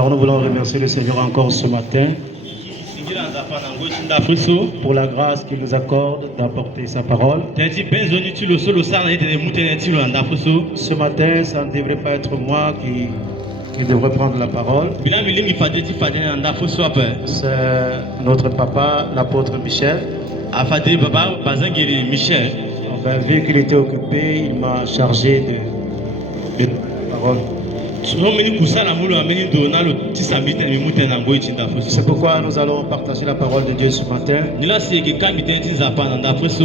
Alors nous voulons remercier le Seigneur encore ce matin pour la grâce qu'il nous accorde d'apporter sa parole. Ce matin, ça ne devrait pas être moi qui devrait prendre la parole. C'est notre papa, l'apôtre Michel. Vu qu'il était occupé, il m'a chargé de parole. C'est pourquoi nous allons partager la parole de Dieu ce matin.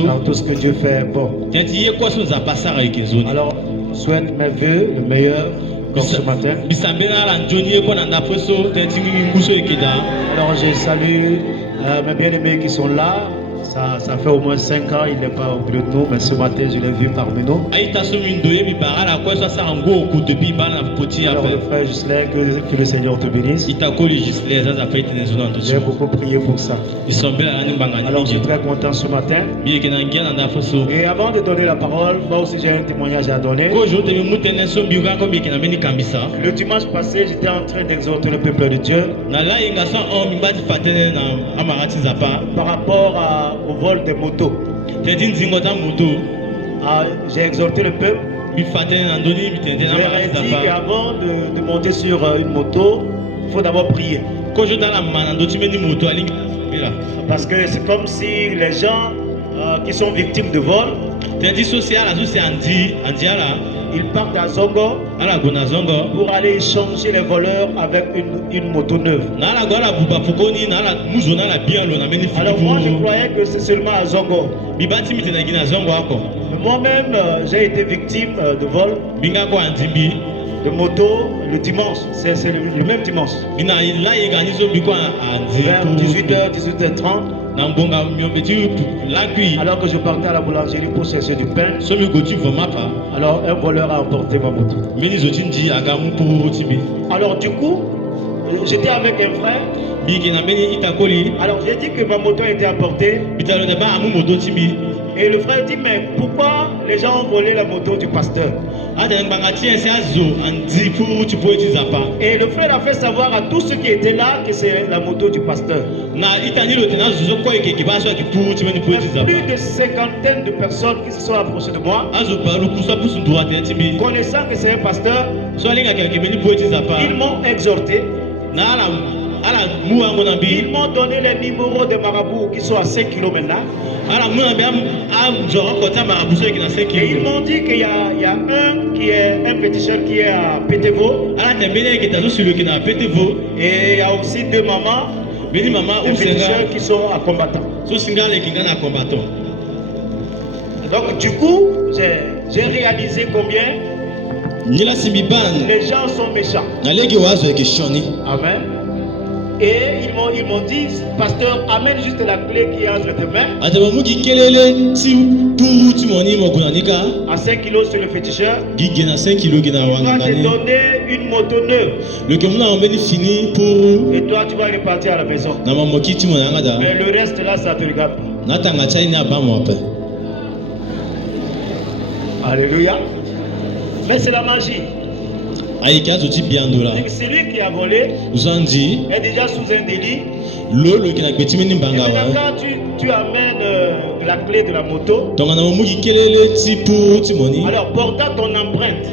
Alors tout ce que Dieu fait est bon. Alors je souhaite mes vœux, le meilleur comme ce matin. Alors je salue mes bien-aimés qui sont là. Ça fait au moins 5 ans, il n'est pas au milieu de nous, mais ce matin je l'ai vu parmi nous. Alors le frère Gislain, que le Seigneur te bénisse. J'ai beaucoup prié pour ça. Alors je suis très content ce matin. Et avant de donner la parole, moi aussi j'ai un témoignage à donner. Le dimanche passé, j'étais en train d'exhorter le peuple de Dieu par rapport au vol des motos. J'ai exhorté le peuple. Je leur ai dit qu'avant de monter sur une moto, il faut d'abord prier. Parce que c'est comme si les gens qui sont victimes de vol, ils partent à Zongo pour aller échanger les voleurs avec une moto neuve. Alors moi je croyais que c'est seulement à Zongo. Mais moi-même j'ai été victime de vol de moto le dimanche. C'est le même dimanche. Vers 18h, 18h30. Alors que je partais à la boulangerie pour chercher du pain, alors un voleur a emporté ma moto. Alors du coup, j'étais avec un frère. Alors j'ai dit que ma moto a été emportée. Et le frère dit, mais pourquoi les gens ont volé la moto du pasteur? Et le frère a fait savoir à tous ceux qui étaient là que c'est la moto du pasteur. Plus de cinquantaine de personnes qui se sont approchées de moi, connaissant que c'est un pasteur, ils m'ont exhorté. Ils m'ont donné les numéros de marabouts qui sont à 5 km maintenant. Et ils m'ont dit qu'il y a un qui est un péticheur qui est à Pétévo. Et il y a aussi deux mamans, des péticheurs qui sont à combattant. Donc du coup, j'ai réalisé combien les gens sont méchants. Amen. Et ils m'ont dit, pasteur, amène juste la clé qui est entre tes mains. À 5 kilos sur le féticheur. Il va te donner une moto neuve. Et toi, tu vas repartir à la maison. Mais le reste là, ça te regarde pas. Alléluia. Mais c'est la magie. Celui qui a volé est déjà sous un délit. Et maintenant, quand tu amènes la clé de la moto, alors portant ton empreinte,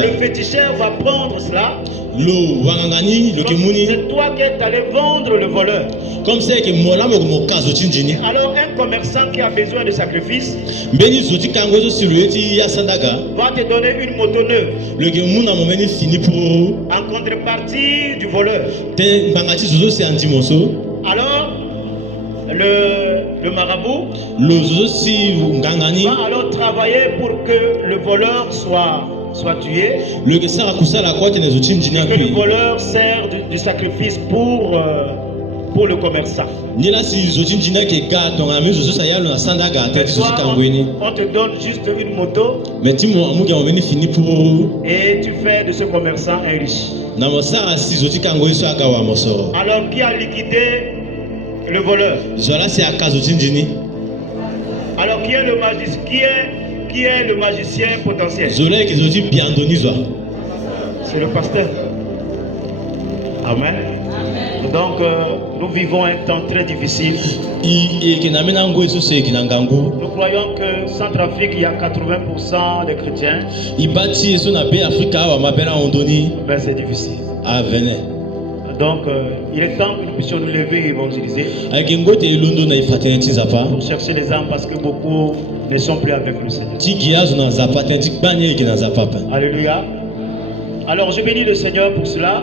le féticheur va prendre cela. C'est toi qui es allé vendre le voleur. Alors un commerçant qui a besoin de sacrifice va te donner une moto neuve en contrepartie du voleur. Alors le marabout va alors travailler pour que le voleur soit tué. Que le voleur sert du sacrifice pour le commerçant. On te donne juste une moto et tu fais de ce commerçant un riche. Alors qui a liquidé le voleur? Alors qui est le magicien potentiel? C'est le pasteur. Amen. Donc, nous vivons un temps très difficile. Nous croyons que Centrafrique, il y a 80% de chrétiens. Ben, c'est difficile. Donc, il est temps que nous puissions nous lever et évangéliser. Pour chercher les âmes parce que beaucoup ne sont plus avec le Seigneur. Alléluia. Alors, je bénis le Seigneur pour cela.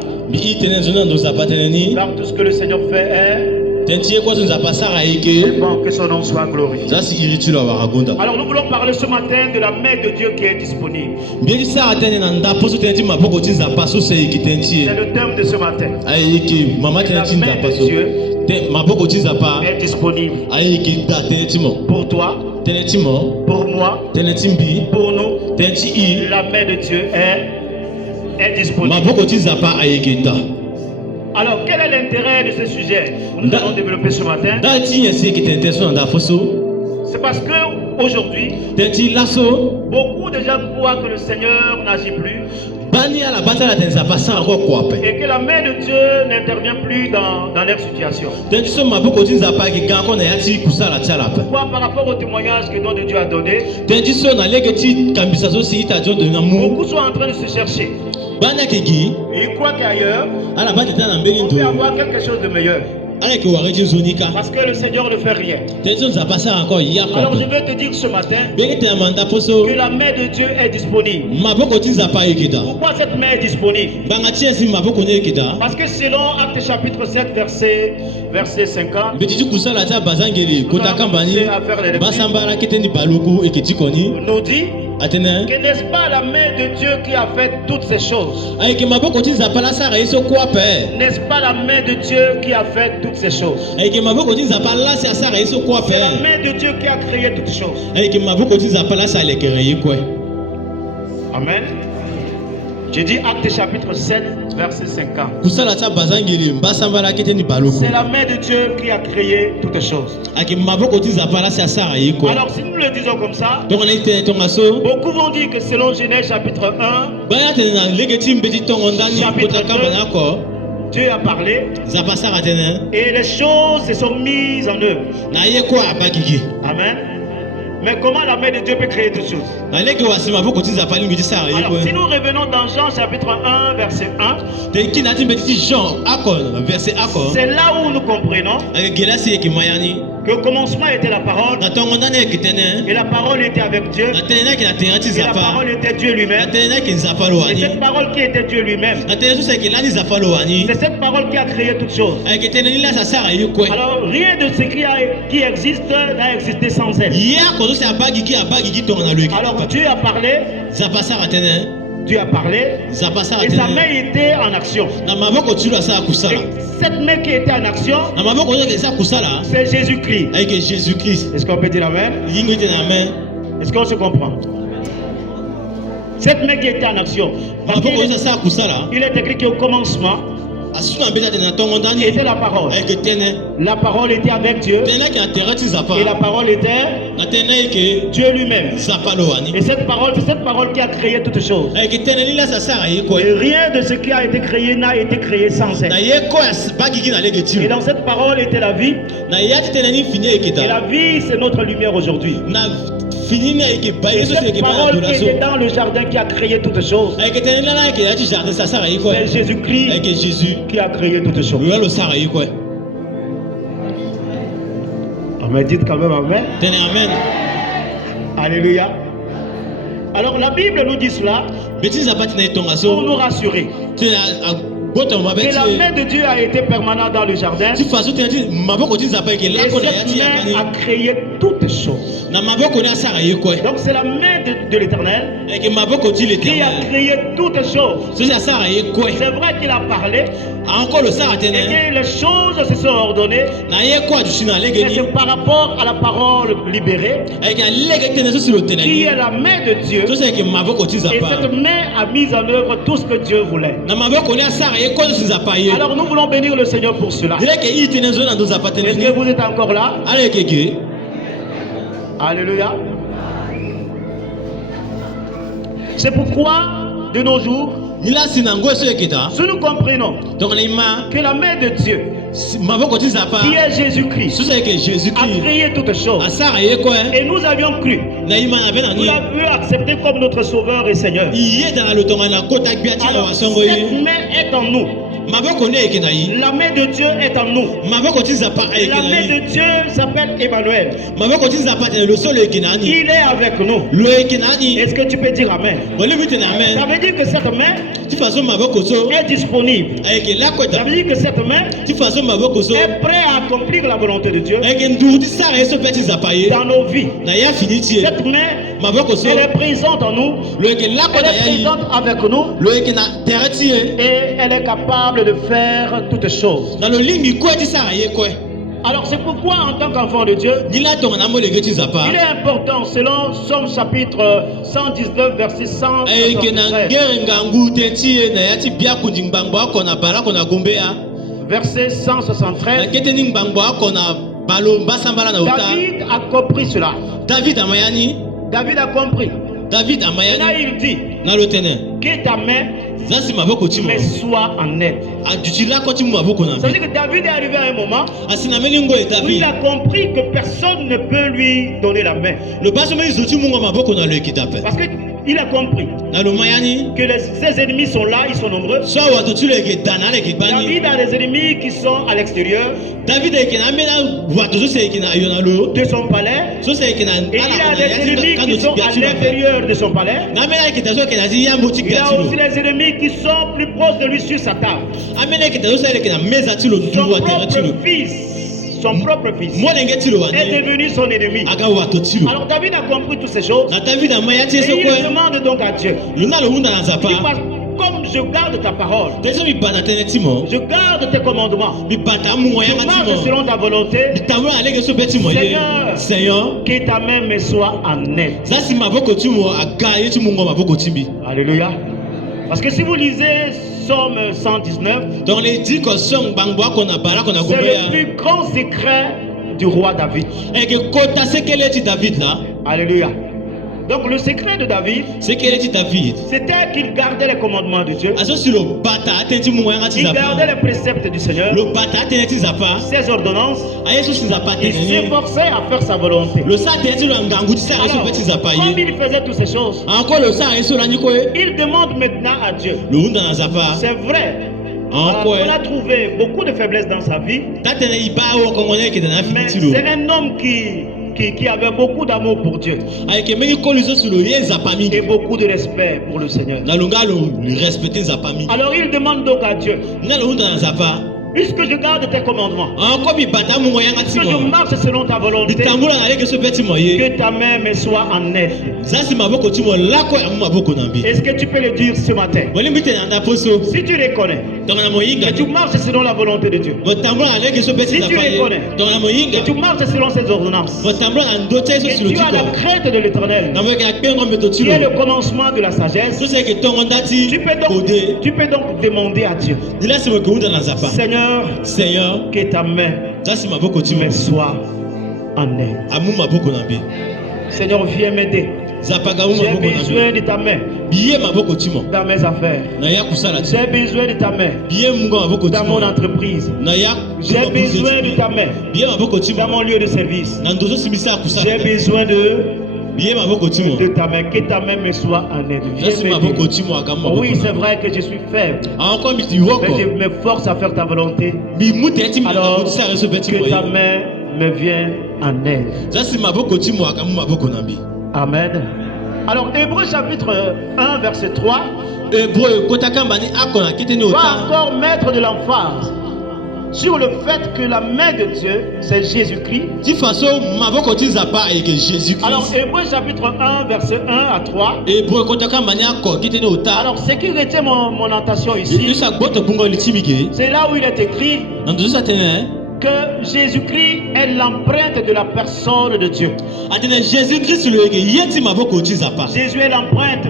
Car tout ce que le Seigneur fait est bon, que son nom soit glorifié. Alors nous voulons parler ce matin de la main de Dieu qui est disponible. C'est le thème de ce matin. La main de Dieu est disponible pour toi, pour moi, pour nous. La main de Dieu est disponible. Alors, quel est l'intérêt de ce sujet que nous allons développer ce matin? C'est parce qu'aujourd'hui, beaucoup de gens croient que le Seigneur n'agit plus et que la main de Dieu n'intervient plus dans leur situation. Pourquoi? Par rapport au témoignage que don de Dieu a donné, beaucoup sont en train de se chercher. Ils croient qu'ailleurs, on peut avoir quelque chose de meilleur. Parce que le Seigneur ne fait rien. Alors je veux te dire ce matin que la main de Dieu est disponible. Pourquoi cette main est disponible? Parce que selon Actes chapitre 7 verset 50, nous dit que n'est-ce pas la main de Dieu qui a fait toutes ces choses? N'est-ce pas la main de Dieu qui a fait toutes ces choses? C'est la main de Dieu qui a créé toutes choses. Amen. J'ai dit Actes chapitre 7 verset 50. C'est la main de Dieu qui a créé toutes choses. Alors si nous le disons comme ça, beaucoup vont dire que selon Genèse chapitre 1, chapitre 2, Dieu a parlé et les choses se sont mises en œuvre. Amen. Mais comment la main de Dieu peut créer toutes choses? Alors si nous revenons dans Jean chapitre 1 verset 1, c'est là où nous comprenons que au commencement était la parole et la parole était avec Dieu et la parole était Dieu lui-même. Et cette parole qui était Dieu lui-même, c'est cette parole qui a créé toutes choses. Alors rien de ce qui existe n'a existé sans elle. Alors Dieu a parlé, Dieu a parlé et sa main était en action. Et cette main qui était en action, c'est Jésus-Christ. Est-ce qu'on peut dire amen? Est-ce qu'on se comprend? Cette main qui était en action, il est écrit qu'au commencement était la parole. La parole était avec Dieu et la parole était Dieu lui-même. Et cette parole, c'est cette parole qui a créé toutes choses. Et rien de ce qui a été créé n'a été créé sans elle. Et dans cette parole était la vie. Et la vie, c'est notre lumière aujourd'hui. Et cette parole qui était dans le jardin qui a créé toutes choses, c'est Jésus-Christ qui a créé toutes choses. Amen. Dites quand même amen. Alléluia. Alors la Bible nous dit cela pour nous rassurer que la main de Dieu a été permanente dans le jardin. Et cette main a créé toutes choses. Donc c'est la main de l'Éternel qui a créé toutes choses. C'est vrai qu'il a parlé et que les choses se sont ordonnées. Mais c'est par rapport à la parole libérée qui est la main de Dieu. Et cette main a mis en œuvre tout ce que Dieu voulait. Alors nous voulons bénir le Seigneur pour cela. Est-ce que vous êtes encore là? Alléluia. C'est pourquoi de nos jours Si nous comprenons que la main de Dieu, qui est Jésus-Christ, a créé toutes choses, et nous avions cru, nous l'avions accepté comme notre Sauveur et Seigneur. Alors, cette main est en nous. La main de Dieu est en nous. La main de Dieu s'appelle Emmanuel. Il est avec nous. Est-ce que tu peux dire Amen? Ça veut dire que cette main est disponible. Ça veut dire que cette main est prête à accomplir la volonté de Dieu dans nos vies. Cette main, elle est présente en nous. Elle est présente avec nous. Et elle est capable de faire toutes choses. Alors c'est pourquoi en tant qu'enfant de Dieu, il est important selon Somme chapitre 119 verset 173. Verset 173. David a compris cela. David a compris. Et là il dit que ta main mais soit en aide. Ça veut dire que David est arrivé à un moment où il a compris que personne ne peut lui donner la main. Parce qu'il a compris que ses ennemis sont là, ils sont nombreux. David a des ennemis qui sont à l'extérieur de son palais. Et il a des ennemis qui sont à l'intérieur de son palais. Il a aussi les ennemis qui sont plus proches de lui sur sa table. Son propre fils est devenu son ennemi. Alors David a compris toutes ces choses. Et il demande donc à Dieu, comme je garde ta parole, je garde tes commandements, je marche selon ta volonté, Seigneur, que ta main me soit en aide. Alléluia. Parce que si vous lisez Somme 119, c'est le plus grand secret du roi David. Alléluia. Donc le secret de David, c'était qu'il gardait les commandements de Dieu. Il gardait les préceptes du Seigneur, ses ordonnances. Il s'efforçait à faire sa volonté. Alors, comme il faisait toutes ces choses, il demande maintenant à Dieu. C'est vrai. On a trouvé beaucoup de faiblesses dans sa vie, mais c'est un homme qui avait beaucoup d'amour pour Dieu et beaucoup de respect pour le Seigneur. Alors il demande donc à Dieu, puisque je garde tes commandements, puisque je marche selon ta volonté, que ta main me soit en aide. Est-ce que tu peux le dire ce matin? Si tu reconnais que tu marches selon la volonté de Dieu, si tu reconnais que tu marches selon ses ordonnances, que tu as la crainte de l'Éternel, qui est le commencement de la sagesse, tu peux donc demander à Dieu, Seigneur, que ta main me soit en aide. Seigneur, viens m'aider. J'ai besoin de ta main dans mes affaires. J'ai besoin de ta main dans mon entreprise. J'ai besoin de ta main dans mon lieu de service. J'ai besoin de ta main, que ta main me soit en aide. Oui, c'est vrai que je suis faible, mais je me force à faire ta volonté. Alors, que ta main me vienne en aide. Amen. Alors, Hébreux chapitre 1, verset 3 va encore mettre de l'emphase sur le fait que la main de Dieu, c'est Jésus-Christ. Alors, Hébreux chapitre 1, verset 1 à 3. Alors, ce qui retient mon attention ici, c'est là où il est écrit que Jésus-Christ est l'empreinte de la personne de Dieu. Jésus est l'empreinte.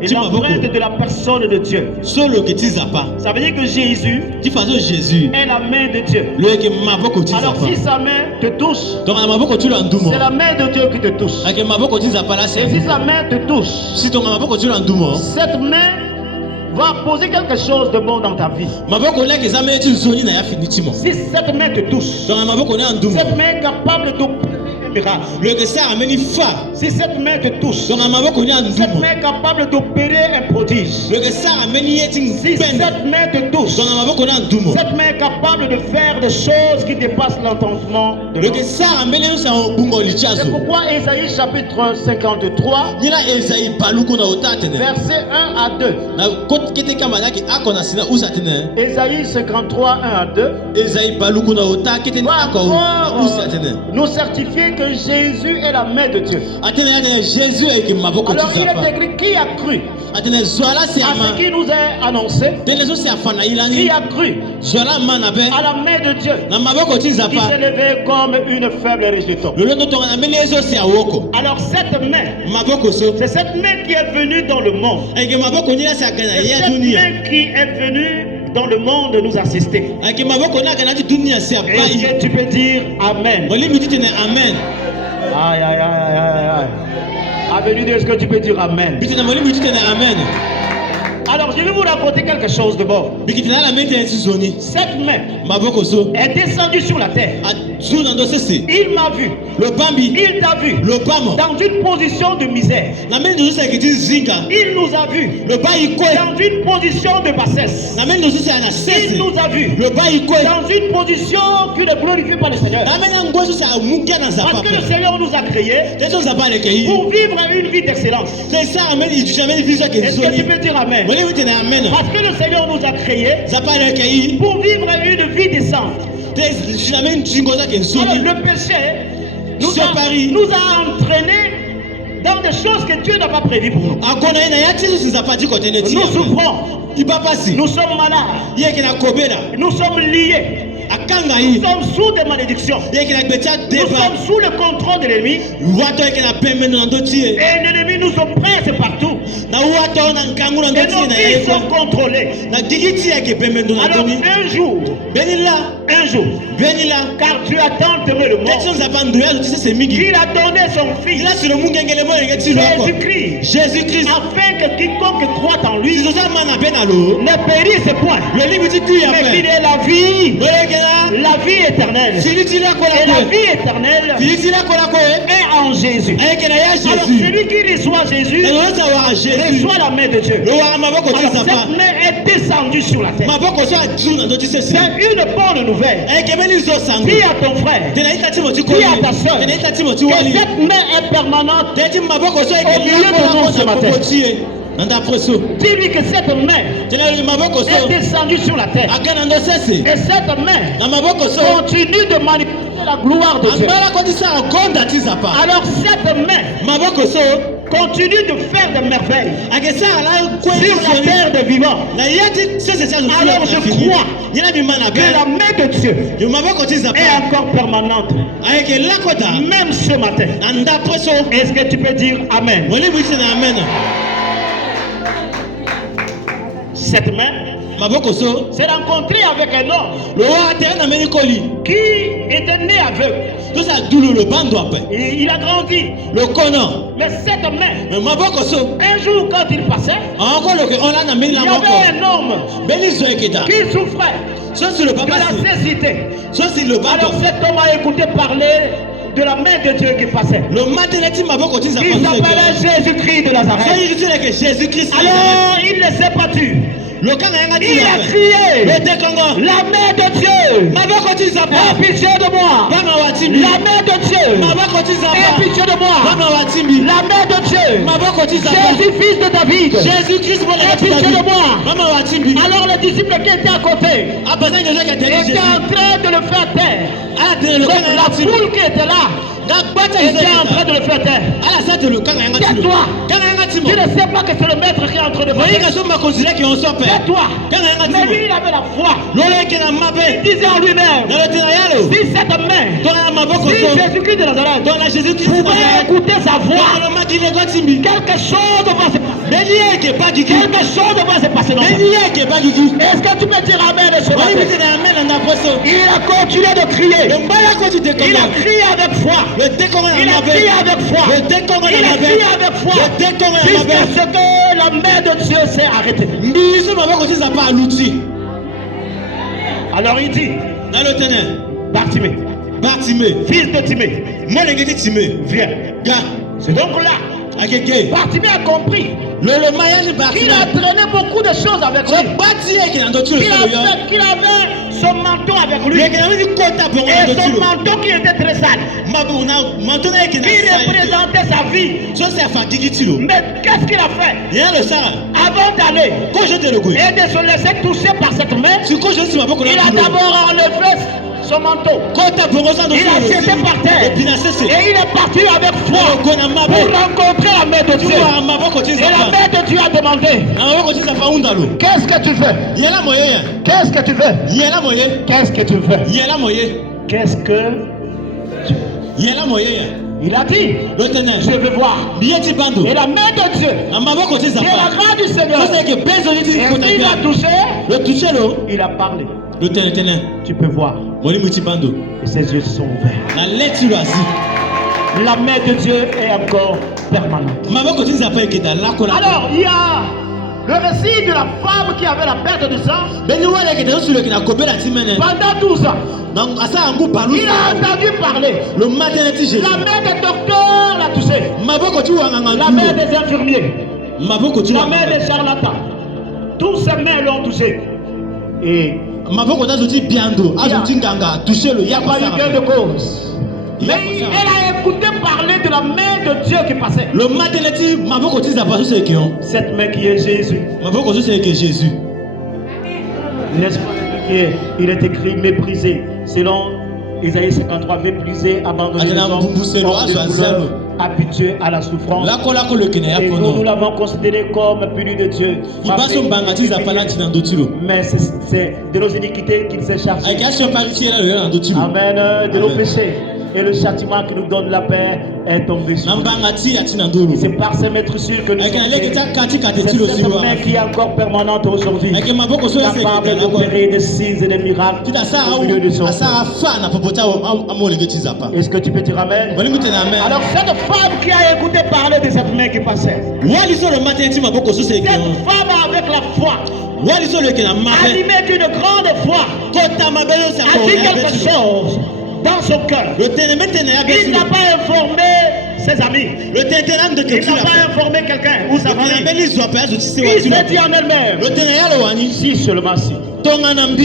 Et l'empreinte de la personne de Dieu. Ça veut dire que Jésus est la main de Dieu. Alors si sa main te touche, c'est la main de Dieu qui te touche. Et si sa main te touche, cette main va poser quelque chose de bon dans ta vie. Si cette main te touche, cette main est capable d'opérer un miracle. Si cette main te touche, cette main est capable d'opérer un prodige. Si cette main te touche, cette main est capable de faire des choses qui dépassent l'entendement de l'homme. C'est pourquoi Ésaïe chapitre 53, verset 1 à 2. Ésaïe 53, 1 à 2. Nous certifier que Jésus est la main de Dieu. Alors il est écrit qui a cru à ce qui nous est annoncé. Qui a cru à la main de Dieu qui s'est levé comme une faible rejeton. Alors cette main, c'est cette main qui est venue dans le monde. Et cette main qui est venue dans le monde nous assister. Est-ce que tu peux dire Amen? Amen. Aïe, aïe, aïe, aïe, aïe. Avenue, est-ce que tu peux dire Amen? Amen. Alors je vais vous raconter quelque chose de bon. Cette main est descendue sur la terre. Il m'a vu. Il t'a vu. Dans une position de misère. Il nous a vu. Dans une position de bassesse. Il nous a vu. Dans une position qui ne glorifie pas le Seigneur. Parce que le Seigneur nous a créés pour vivre une vie d'excellence. Est-ce que tu peux dire Amen? Parce que le Seigneur nous a créés pour vivre une vie décente. Alors le péché nous a entraînés dans des choses que Dieu n'a pas prévues pour nous. Nous souffrons. Nous sommes malades. Nous sommes liés. Nous sommes sous des malédictions. Nous sommes sous le contrôle de l'ennemi. Et l'ennemi nous oppresse partout. Et nos vies sont contrôlées. Alors un jour, car tu as tant aimé le monde, il a donné son fils Jésus-Christ, afin que quiconque croit en lui ne périsse point, mais qu'il ait la vie éternelle. Et la vie éternelle est en Jésus. Alors celui qui reçoit Jésus reçoit la main de Dieu. Alors cette main est descendue sur la terre. C'est une bonne nouvelle. Dis à ton frère, dis à ta soeur, que cette main est permanente au milieu de nous ce matin. Dis-lui que cette main est descendue sur la terre. Et cette main continue de manipuler la gloire de Dieu. Alors cette main continue de faire des merveilles sur la terre des vivants. Alors je crois que la main de Dieu est encore permanente. Même ce matin. Est-ce que tu peux dire Amen? Cette main s'est rencontrée avec un homme qui était né aveugle. Il a grandi. Mais cette main, un jour quand il passait, il y avait un homme qui souffrait de la cécité. Alors cet homme a écouté parler de la main de Dieu qui passait. Il s'appelait Jésus-Christ de Nazareth. Alors il ne s'est pas tu. Il a crié, la main de Dieu, aie pitié de moi. La main de Dieu, aie pitié de moi. La main de Dieu, Jésus fils de David, aie pitié de moi. Alors le disciple qui était à côté était en train de le faire taire. Donc la foule qui était là était en train de le faire taire. Tais-toi. Tu ne sais pas que c'est le maître qui est en train de faire. Tais-toi. Mais lui, il avait la foi. Il disait en lui-même, si cette main, si Jésus-Christ de Nazareth pouvait écouter sa voix, quelque chose va se passer. Quelque chose va se passer. Est-ce que tu peux dire Amen ce matin? Il a continué de crier. Il a crié avec foi. Il a crié avec foi. Il a crié avec foi. Jusqu'à ce que la main de Dieu s'est arrêtée. Alors il dit, Bartimée, fils de Timée, viens. C'est donc là, Bartimée a compris qu'il a traîné beaucoup de choses avec lui. Qu'il avait son manteau avec lui. Et son manteau qui était très sale. Qui représentait sa vie. Mais qu'est-ce qu'il a fait? Avant d'aller et de se laisser toucher par cette main, il a d'abord enlevé son manteau. Il a jeté par terre. Et il est parti avec foi pour rencontrer la main de Dieu. Et la main de Dieu a demandé, qu'est-ce que tu veux? Qu'est-ce que tu veux? Qu'est-ce que tu veux? Qu'est-ce que il a dit, je veux voir. Et la main de Dieu, c'est la grâce du Seigneur. Et il a touché, il a parlé. Tu peux voir. Et ses yeux sont ouverts. La main de Dieu est encore permanente. Alors, il y a le récit de la femme qui avait la perte de sang pendant 12 ans. Il a entendu parler. La main des docteurs l'a touché. La main des infirmiers. La main des charlatans. Tous ces mains l'ont touché. Et il n'y a pas eu gain de cause. Mais elle a écouté parler de la main de Dieu qui passait. Cette main qui est Jésus. N'est-ce pas? Il est écrit méprisé. Selon Isaïe 53, méprisé, abandonné, habitué à la souffrance. Et nous l'avons considéré comme puni de Dieu. Mais c'est de nos iniquités qu'il s'est chargé. Amen. De nos péchés. Et le châtiment qui nous donne la paix est tombé sur nous. C'est par ces maîtressures que nous sommes guéris. C'est cette main qui est encore permanente aujourd'hui, capable d'opérer des signes et des miracles au milieu de son peuple. Est-ce que tu peux dire Amen? Alors cette femme qui a écouté parler de cette main qui passait, cette femme avec la foi, animée d'une grande foi, a dit quelque chose dans son cœur. Il n'a pas informé ses amis. Il n'a pas informé quelqu'un ou sa famille. Il s'est dit en elle-même, si seulement si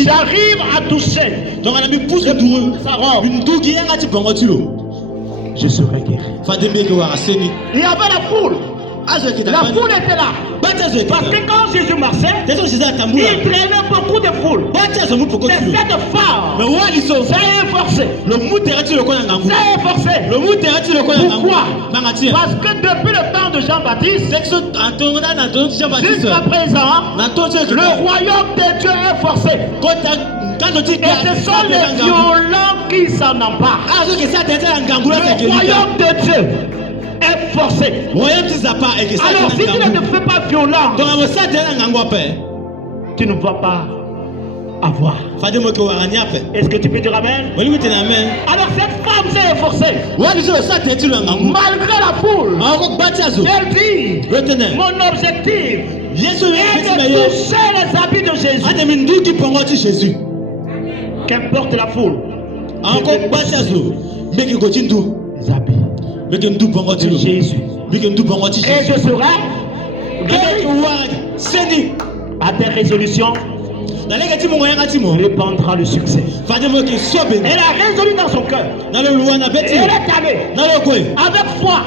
j'arrive à toucher sa robe, je serai guéri. Il y avait la foule. La foule était là. Parce que quand Jésus marchait, il traînait beaucoup de foule. Mais cette femme s'est efforcée. Pourquoi? Parce que depuis le temps de Jean-Baptiste jusqu'à présent, le royaume de Dieu est forcé. Et ce sont les violents qui s'en emparent. Le royaume de Dieu est forcé. Alors si tu ne te fais pas violent, tu ne vas pas avoir. Est-ce que tu peux dire Amen? Alors cette femme s'est efforcée malgré la foule. Elle dit, mon objectif est de toucher les habits de Jésus. Qu'importe la foule, les habits de Jésus. Et je serai guéri. À tes résolutions répandra le succès. Elle a résolu dans son cœur. Et elle est allée avec foi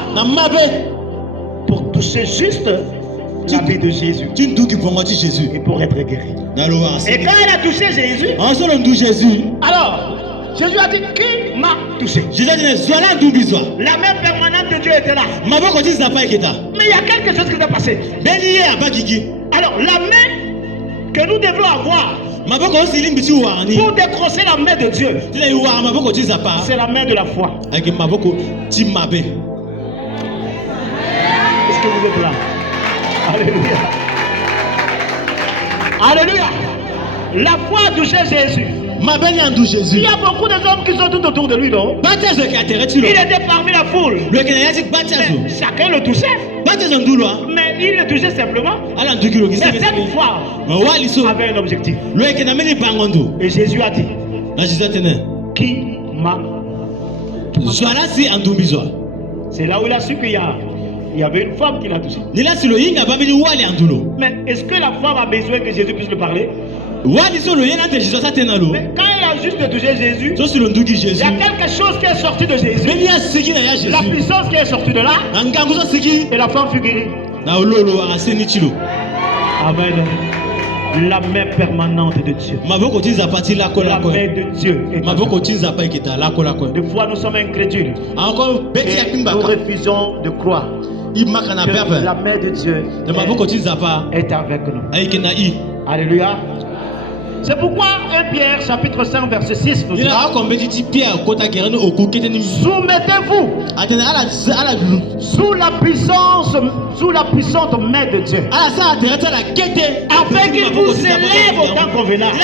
pour toucher juste l'habit de Jésus et pour être guéri. Et quand elle a touché Jésus, alors Jésus a dit, qui m'a touché? Jésus a dit, voilà d'où besoin. La main permanente de Dieu était là. Ma voix continue n'a pas été. Mais il y a quelque chose qui s'est passé. Alors, la main que nous devons avoir pour décrocher la main de Dieu, c'est la main de la foi. Est-ce que vous êtes là? Alléluia. Alléluia. La foi a touché Jésus. Il y a beaucoup d'hommes qui sont tout autour de lui, non? Il était parmi la foule. Mais chacun le touchait. Mais il le touchait simplement. Mais cette foi avait un objectif. Et Jésus a dit, qui m'a touché? C'est là où il a su qu'il y avait une femme qui l'a touché. Mais est-ce que la femme a besoin que Jésus puisse le parler? Mais quand elle a juste touché Jésus, il y a quelque chose qui est sorti de Jésus. La puissance qui est sortie de là, et la femme fut guérie. Amen. La main permanente de Dieu. La main de Dieu. Des fois nous sommes incrédules. Et nous refusons de croire. Que la main de Dieu est avec nous. Alléluia. C'est pourquoi 1 Pierre chapitre 5 verset 6 nous dit, soumettez-vous sous la puissante main de Dieu, afin qu'il vous élève au temps convenable.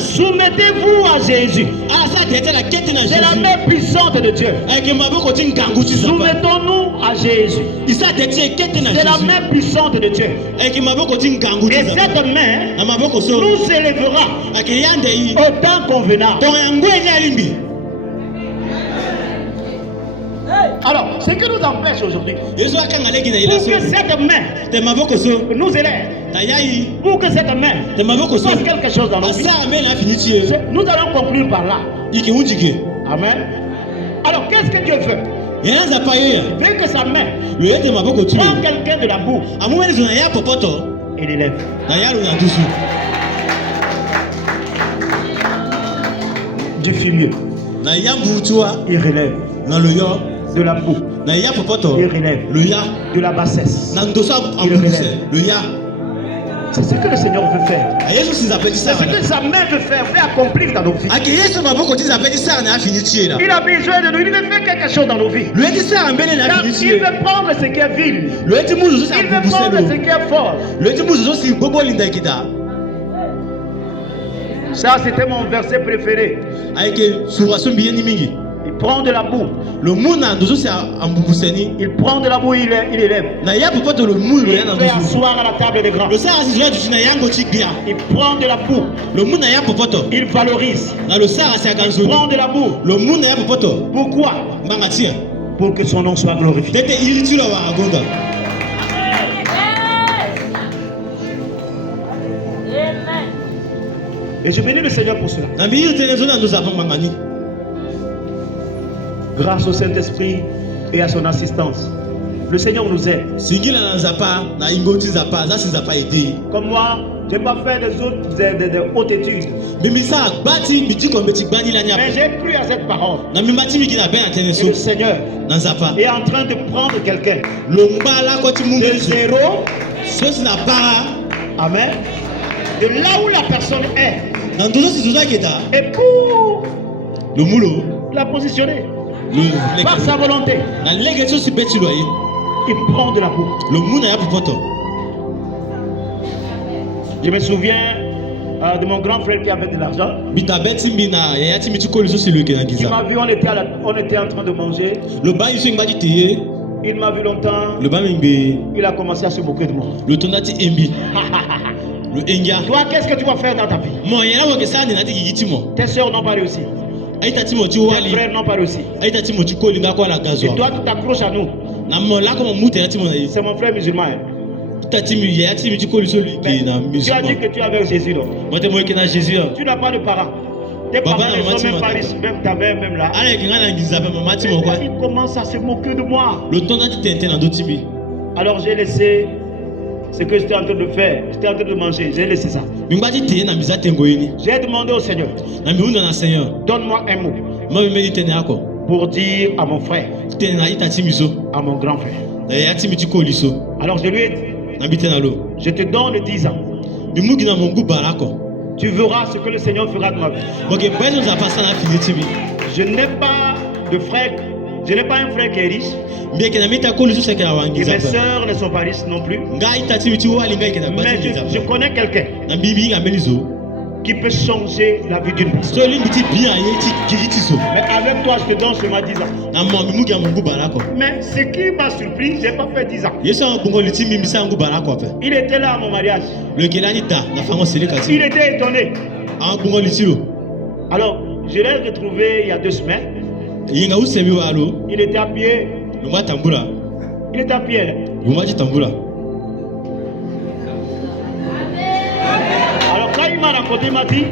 Soumettez-vous à Jésus. C'est la main puissante de Dieu. Soumettons-nous à Jésus. C'est la main puissante de Dieu. Et cette main nous élèvera au temps convenable. Alors, ce qui nous empêche aujourd'hui, pour que cette main nous élève, pour que cette main fasse quelque chose dans nos vies, nous allons conclure par là. Amen. Alors, qu'est-ce que Dieu veut? Il veut que sa main prenne quelqu'un de la boue et l'élève. Du filieux, il relève. De la boue, il relève. De la bassesse, il relève. C'est ce que le Seigneur veut faire. C'est ce que sa main veut faire, veut accomplir dans nos vies. Il a besoin de nous, il veut faire quelque chose dans nos vies. Car il veut prendre ce qui est vil. Il veut prendre ce qui est fort. Ça, c'était mon verset préféré. Il prend de la boue. Il prend de la boue, il élève. Il fait asseoir à la table des grands. Il prend de la boue. Il valorise. Il prend de la boue. Pourquoi? Pour que son nom soit glorifié. Et je bénis le Seigneur pour cela. Grâce au Saint-Esprit et à son assistance, le Seigneur nous aide. Comme moi, je n'ai pas fait des hautes études. Mais j'ai cru à cette parole. Et le Seigneur est en train de prendre quelqu'un de zéro. Amen. De là où la personne est. Et pour la positionner. Par sa volonté. Il prend de la boue. Je me souviens de mon grand frère qui avait de l'argent. Il m'a vu, on était en train de manger. Il m'a vu longtemps. Il a commencé à se moquer de moi. Toi, qu'est-ce que tu vas faire dans ta vie? Tes soeurs n'ont pas réussi. Tes frères n'ont pas réussi. Et toi, tu t'accroches à nous. C'est mon frère musulman. Tu as dit que tu avais Jésus, non? Tu n'as pas de parents. Tes parents ne sont même pas riches, même ta mère, même là. Il commence à se moquer de moi. Alors j'ai laissé Ce que j'étais en train de faire, j'étais en train de manger, j'ai laissé ça. J'ai demandé au Seigneur, donne-moi un mot pour dire à mon frère, à mon grand frère. Alors je lui ai dit, je te donne 10 ans. Tu verras ce que le Seigneur fera de ma vie. Je n'ai pas de frère, je n'ai pas un frère qui est riche. Et mes soeurs ne sont pas riches non plus. Mais je connais quelqu'un qui peut changer la vie d'une personne. Mais avec toi, je te donne seulement 10 ans. Mais ce qui m'a surpris, je n'ai pas fait 10 ans. Il était là à mon mariage. Il était étonné. Alors, je l'ai retrouvé il y a 2 semaines. Il était à pied. Il était à pied. Alors quand il m'a raconté, il m'a dit,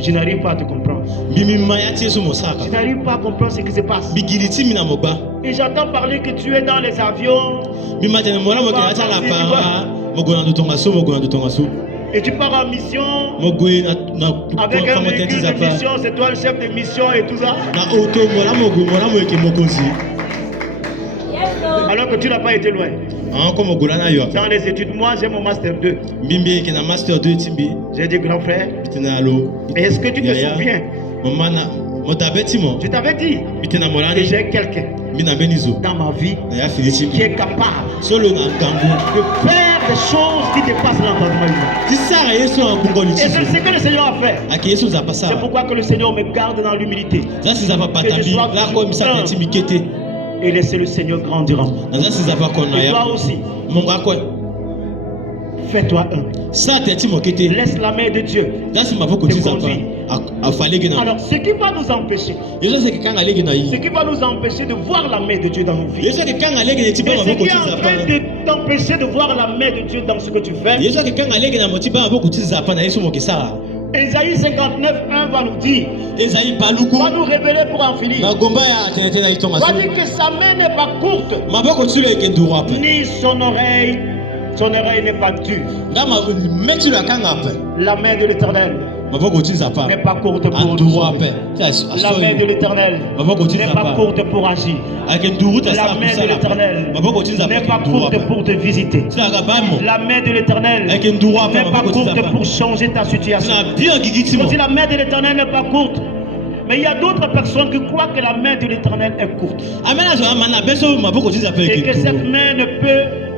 je n'arrive pas à te comprendre. Je n'arrive pas à comprendre ce qui se passe. Et j'entends parler que tu es dans les avions. Et tu pars en mission avec un véhicule de mission, c'est toi le chef de mission et tout ça. Alors que tu n'as pas été loin. Dans les études, moi j'ai mon master 2. J'ai dit grand frère, est-ce que tu te souviens? Je t'avais dit que j'ai quelqu'un dans ma vie qui est capable de faire des choses qui dépassent l'entendement humain. Et c'est ce que le Seigneur a fait. C'est pourquoi que le Seigneur me garde dans l'humilité. Que je sois et laisser le Seigneur grandir en moi. Et toi aussi, fais-toi un. Laisse la main de Dieu te conduire. Alors, ce qui va nous empêcher, de voir la main de Dieu dans nos vies, et ce qui est en train de t'empêcher de voir la main de Dieu dans ce que tu fais, Ésaïe 59:1 va nous dire, va nous révéler pour en finir. Va dire que sa main n'est pas courte, ni son oreille n'est pas dure. La main de l'Éternel n'est pas courte pour nous sauver. La main de l'Éternel n'est pas courte pour agir. La main de l'Éternel n'est pas courte pour te visiter. La main de l'Éternel n'est pas courte pour changer ta situation. Si la main de l'Éternel n'est pas courte, mais il y a d'autres personnes qui croient que la main de l'Éternel est courte. Et que cette main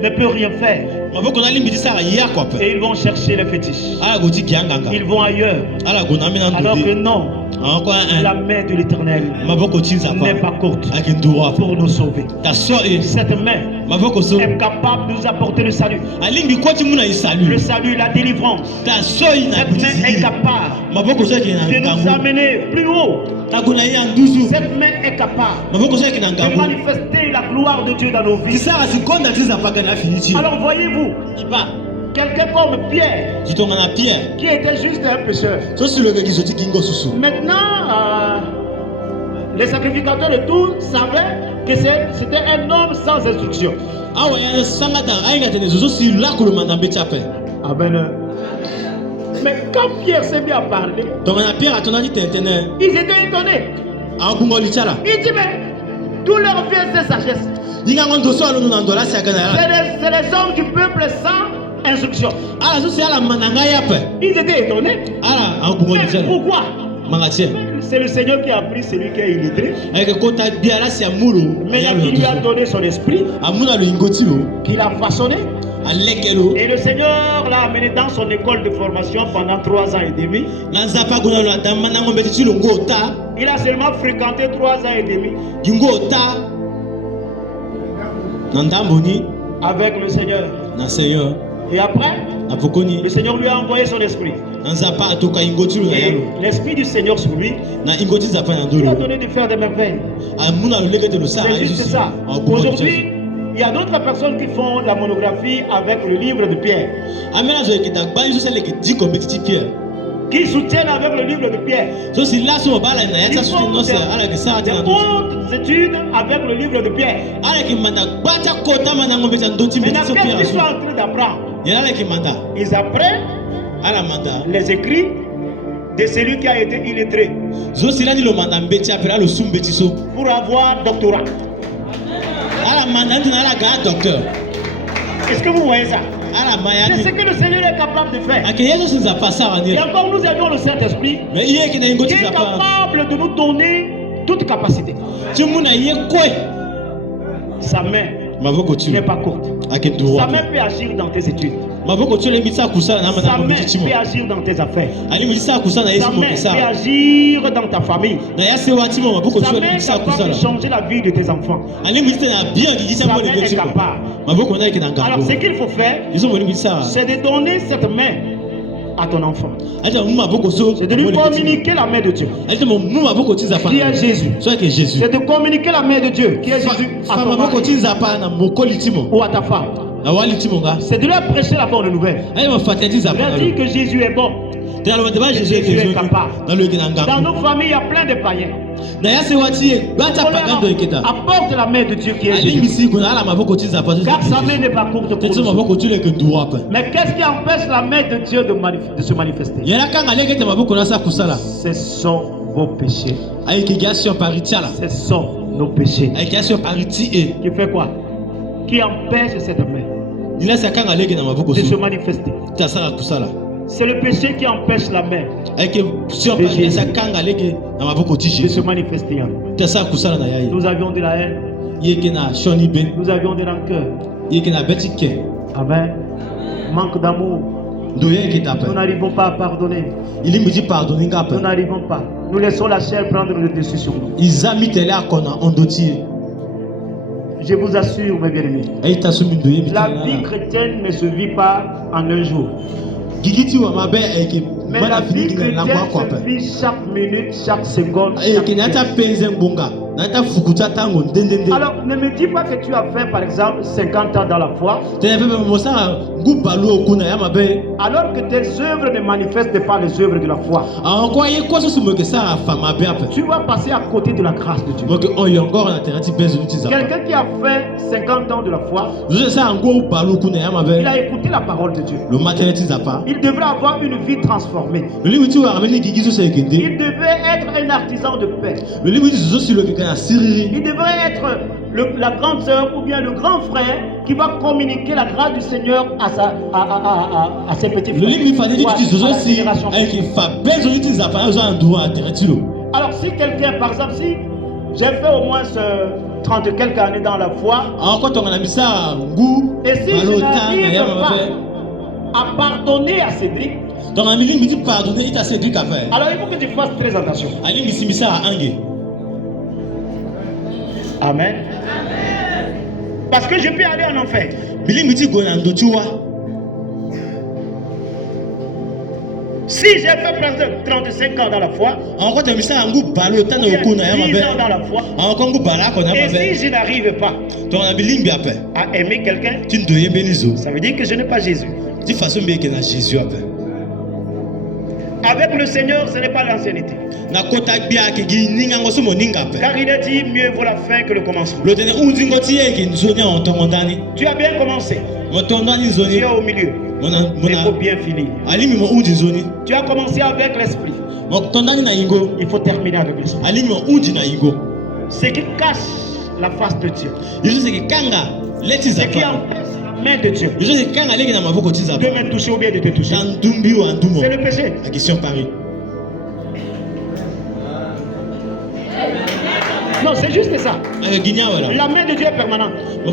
ne peut rien faire. Et ils vont chercher les fétiches. Ils vont ailleurs. Alors que non, la main de l'Éternel n'est pas courte pour nous sauver. Cette main est capable de nous apporter le salut. Le salut, la délivrance. Cette main est capable de nous amener plus haut. Cette main est capable de manifester la gloire de Dieu dans nos vies. Alors voyez-vous, quelqu'un comme Pierre, qui était juste un pécheur. Maintenant, les sacrificateurs de tout savaient que c'était un homme sans instruction. Amen. Mais quand Pierre s'est mis à parler, ils étaient étonnés. Il dit, mais tout leur vient de sagesse. C'est les hommes du peuple sans instruction. Ils étaient étonnés. Mais pourquoi? C'est le Seigneur qui a pris celui qui est illettré, mais il lui a donné son esprit, qu'il a façonné. Et le Seigneur l'a amené dans son école de formation pendant 3 ans et demi. Il a seulement fréquenté 3 ans et demi avec le Seigneur. Et après, le Seigneur lui a envoyé son esprit. Et l'esprit du Seigneur sur lui, il a donné de faire des merveilles. C'est juste ça. Aujourd'hui, il y a d'autres personnes qui font la monographie avec le livre de Pierre. qui soutiennent avec le livre de Pierre. Ils font de hautes études avec le livre de Pierre. Maintenant, qu'est-ce qu'ils sont en train d'apprendre? Ils apprennent les écrits de celui qui a été illettré pour avoir doctorat. Est-ce que vous voyez ça? C'est ce que le Seigneur est capable de faire. Et encore nous avions le Saint-Esprit qui est capable de nous donner toute capacité. Sa main n'est pas courte. Sa main peut agir dans tes études. Sa main peut agir dans tes affaires. Sa main peut agir dans ta famille. Sa main est capable de changer la vie de tes enfants. Sa main est capable. Alors ce qu'il faut faire, c'est de donner cette main à ton enfant. C'est de lui communiquer la main de Dieu qui est Jésus. C'est de communiquer la main de Dieu qui est Jésus à ton mari ou à ta femme. C'est de leur prêcher la bonne nouvelle. Leur dire que Jésus est bon. Jésus est capable. Dans nos familles, il y a plein de païens. Apporte la main de Dieu qui est Jésus. Car sa main n'est pas courte pour nous. Mais qu'est-ce qui empêche la main de Dieu de se manifester? Ce sont vos péchés. Ce sont nos péchés. Qui fait quoi? Qui empêche cette main de se manifester. C'est le péché qui empêche la main de Jésus de se manifester. Nous avions de la haine. Nous avions de rancœur. Amen. Manque d'amour. Nous n'arrivons pas à pardonner. Nous n'arrivons pas. Nous laissons la chair prendre le dessus sur nous. Je vous assure, mes bien-aimés, la vie chrétienne ne se vit pas en un jour. Mais la vie chrétienne se vit chaque minute, chaque seconde, chaque Alors, ne me dis pas que tu as fait, par exemple, 50 ans dans la foi, alors que tes œuvres ne manifestent pas les œuvres de la foi. Tu vas passer à côté de la grâce de Dieu. Quelqu'un qui a fait 50 ans de la foi, il a écouté la parole de Dieu. Il devrait avoir une vie transformée. Il devait être un artisan de paix. Il devrait être la grande sœur ou bien le grand frère qui va communiquer la grâce du Seigneur à ses petits frères. Alors si quelqu'un, par exemple, si j'ai fait au moins 30 quelques années dans la foi, et si je n'arrive pas à pardonner à Cédric, alors il faut que tu fasses très attention. Amen. Parce que je peux aller en enfer. Si j'ai fait 35 ans dans la foi, 10 ans dans la foi, et si je n'arrive pas à aimer quelqu'un, ça veut dire que je n'ai pas Jésus. Avec le Seigneur, ce n'est pas l'ancienneté. Car il a dit mieux vaut la fin que le commencement. Tu as bien commencé. Tu es au milieu. Il faut bien finir. Tu as commencé avec l'esprit. Il faut terminer avec l'esprit. Ce qui cache la face de Dieu, ce qui empêche la main de Dieu de me toucher ou bien de te toucher, c'est le péché. La question Paris. Non, c'est juste ça. La main de Dieu est permanente. Mais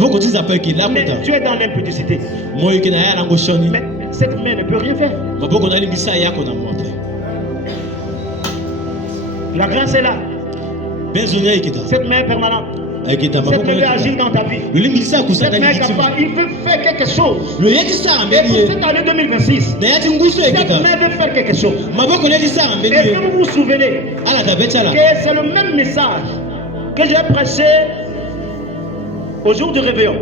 tu es dans l'impudicité. Mais cette main ne peut rien faire. La grâce est là. Cette main est permanente. Cette main veut agir dans ta vie. Cette main est capable. Il veut faire quelque chose. Et pour cette année 2026, cette main veut faire quelque chose. Est-ce que vous vous souvenez que c'est le même message que j'ai prêché au jour du réveillon?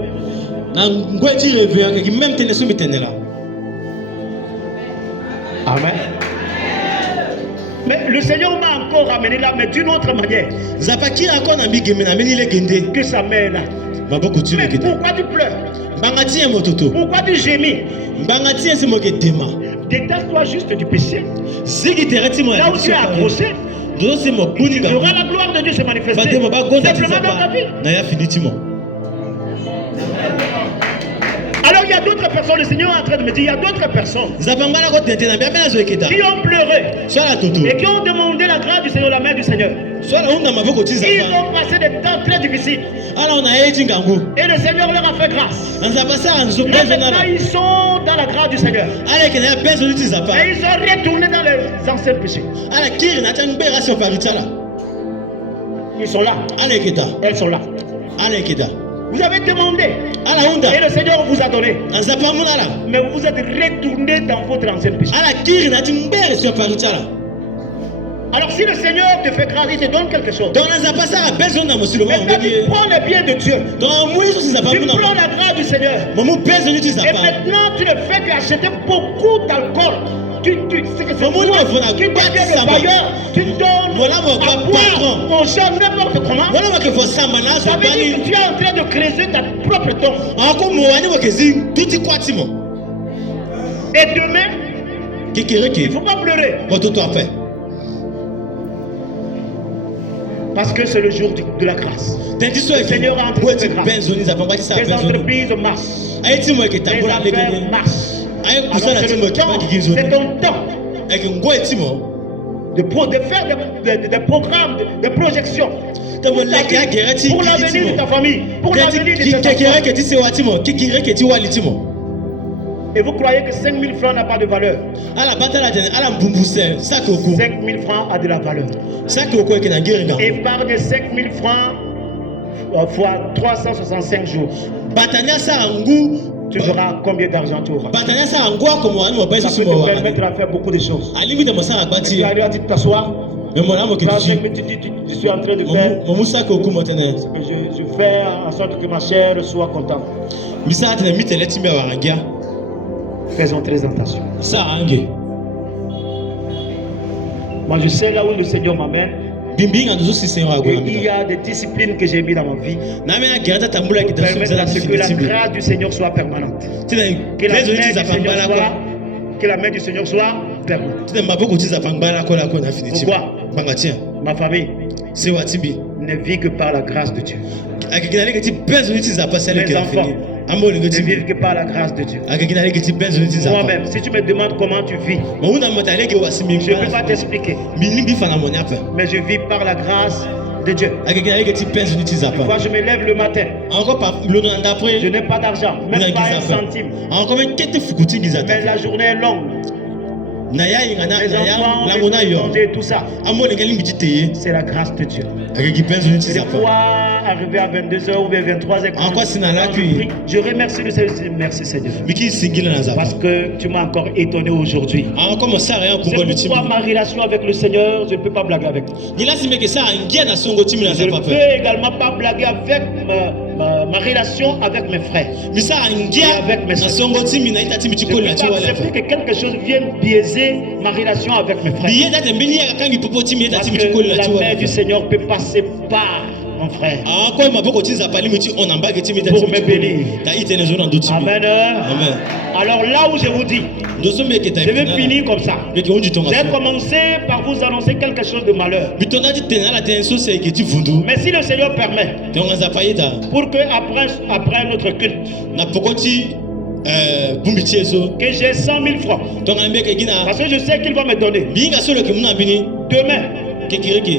Amen. Mais le Seigneur m'a encore ramené là, mais d'une autre manière. Que sa mère là. Mais pourquoi tu pleures? Pourquoi tu gémis? Détache-toi juste du péché. Là où tu es accroché, il y aura la gloire de Dieu se manifester. Simplement dans ta vie. Alors il y a d'autres personnes, le Seigneur est en train de me dire, il y a d'autres personnes qui ont pleuré et qui ont demandé la grâce du Seigneur, la main du Seigneur. Ils ont passé des temps très difficiles. Et le Seigneur leur a fait grâce. Maintenant ils sont dans la grâce du Seigneur. Et ils sont retournés dans les anciens péchés. Ils sont là. Elles sont là. Vous avez demandé et le Seigneur vous a donné. Mais vous vous êtes retourné dans votre ancien péché. Alors si le Seigneur te fait grâce, il te donne quelque chose. Maintenant tu prends le bien de Dieu. Tu prends la grâce du Seigneur. Et maintenant tu ne fais qu'acheter beaucoup d'alcool. Tu deviens le bailleur. Tu donnes à boire aux gens n'importe comment. Ça veut dire que tu es en train de creuser ta propre tombe. Et demain, il ne faut pas pleurer. Parce que c'est le jour de la grâce. Le Seigneur a entré de grâce. Les entreprises marchent. Les affaires marchent. Alors c'est ton temps de faire des programmes, des projections pour l'avenir de ta famille, pour l'avenir de tes enfants. Et vous croyez que 5 000 francs n'a pas de valeur? 5 000 francs a de la valeur. Épargne 5 000 francs fois 365 jours. Tu verras combien d'argent tu auras. Ça peut te permettre à faire beaucoup de choses. Tu arrives à t'asseoir. Je suis en train de faire je fais en sorte que ma chair soit contente. Faisons très attention. Moi je sais là où le Seigneur m'amène. Et il y a des disciplines que j'ai mis dans ma vie qui permettent à ce que la grâce du Seigneur soit permanente. Que la main du Seigneur soit permanente. Pourquoi? Ma famille ne vit que par la grâce de Dieu. Mes enfants ne vivent que par la grâce de Dieu. Moi-même, si tu me demandes comment tu vis, je ne peux pas t'expliquer. Mais je vis par la grâce de Dieu. Quand je me lève le matin, je n'ai pas d'argent, même pas un centime. Mais la journée est longue. Les enfants, manger, tout ça. C'est la grâce de Dieu. Des fois, arrivé à 22h ou 23h, je remercie le Seigneur. Merci Seigneur. Parce que tu m'as encore étonné aujourd'hui. C'est pourquoi ma relation avec le Seigneur, je ne peux pas blaguer avec toi. Je ne peux également pas blaguer avec ma relation avec mes frères. Et avec mes soeurs. Je ne peux pas accepter que quelque chose vienne biaiser ma relation avec mes frères. Parce que la main du Seigneur peut passer par mon frère pour me bénir. Amen. Alors là où je vous dis, je vais finir comme ça. J'ai commencé par vous annoncer quelque chose de malheur. Mais si le Seigneur permet, pour que après notre culte, que j'ai 100 000 francs, parce que je sais qu'il va me donner. Demain,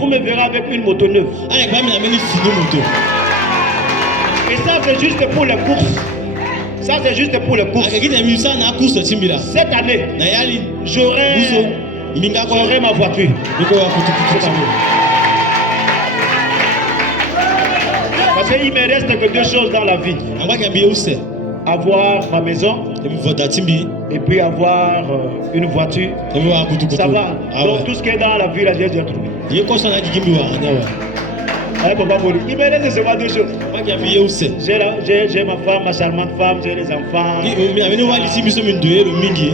vous me verrez avec une moto neuve. Et ça c'est juste pour les courses. Cette année, j'aurai ma voiture. Parce qu'il me reste que deux choses dans la vie. Avoir ma maison et puis avoir une voiture. Ça va. Donc tout ce qui est dans la vie, là, j'ai déjà trouvé. Il me laisse seulement deux choses. J'ai ma femme, ma charmante femme, j'ai les enfants.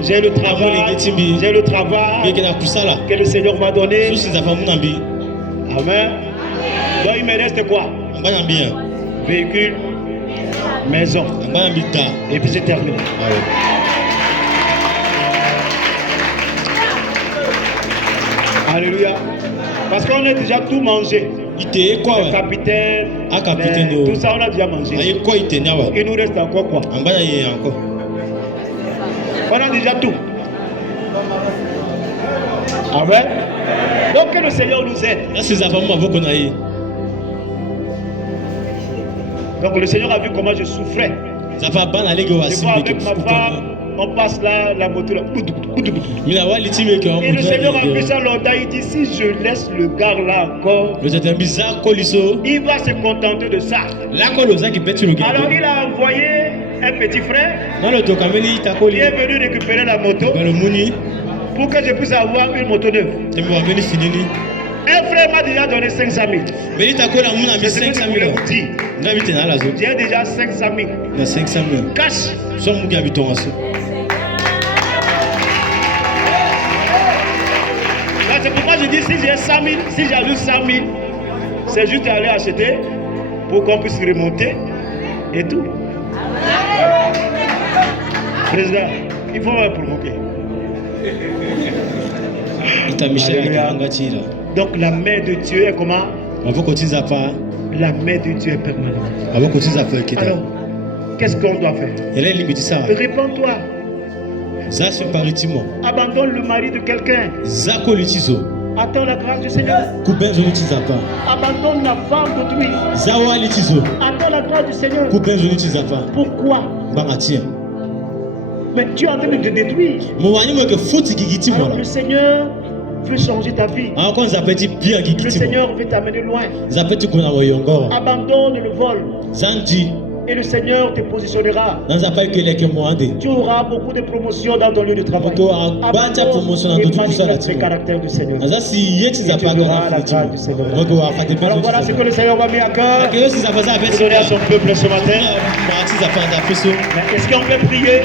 J'ai le travail que le Seigneur m'a donné. Amen. Donc il me reste quoi? Véhicule, maison. Et puis c'est terminé. Alléluia. Parce qu'on a déjà tout mangé. Le capitaine, tout ça on a déjà mangé. Il nous reste encore quoi? On a déjà tout. Amen. Donc que le Seigneur nous aide. Donc le Seigneur a vu comment je souffrais. Des fois avec ma femme, on passe là, la moto là. Et le Seigneur a vu ça longtemps, il dit si je laisse le gars là encore, il va se contenter de ça. Alors il a envoyé un petit frère qui est venu récupérer la moto pour que je puisse avoir une moto neuve. Un frère m'a déjà donné 500 000. J'ai déjà 500 000. Cash. C'est pourquoi je dis si j'ai 100 000, si j'ajoute 100 000, c'est juste aller acheter pour qu'on puisse remonter et tout. Président, il faut me provoquer. Donc la main de Dieu est comment? La main de Dieu est permanente. Alors, qu'est-ce qu'on doit faire? Répands-toi. Abandonne le mari de quelqu'un. Attends la grâce du Seigneur. Abandonne la femme d'autrui. Attends la grâce du Seigneur. Pourquoi? Mais tu es en train de te détruire. Alors, le Seigneur veut changer ta vie. Le Seigneur veut t'amener loin. Abandonne le vol. Et le Seigneur te positionnera. Tu auras beaucoup de promotions dans ton lieu de travail. Abandonne et manifeste le caractère du Seigneur. Et tu verras la grâce du Seigneur. Alors voilà ce que le Seigneur m'a mis à cœur. Donner à son peuple ce matin. Est-ce qu'on peut prier?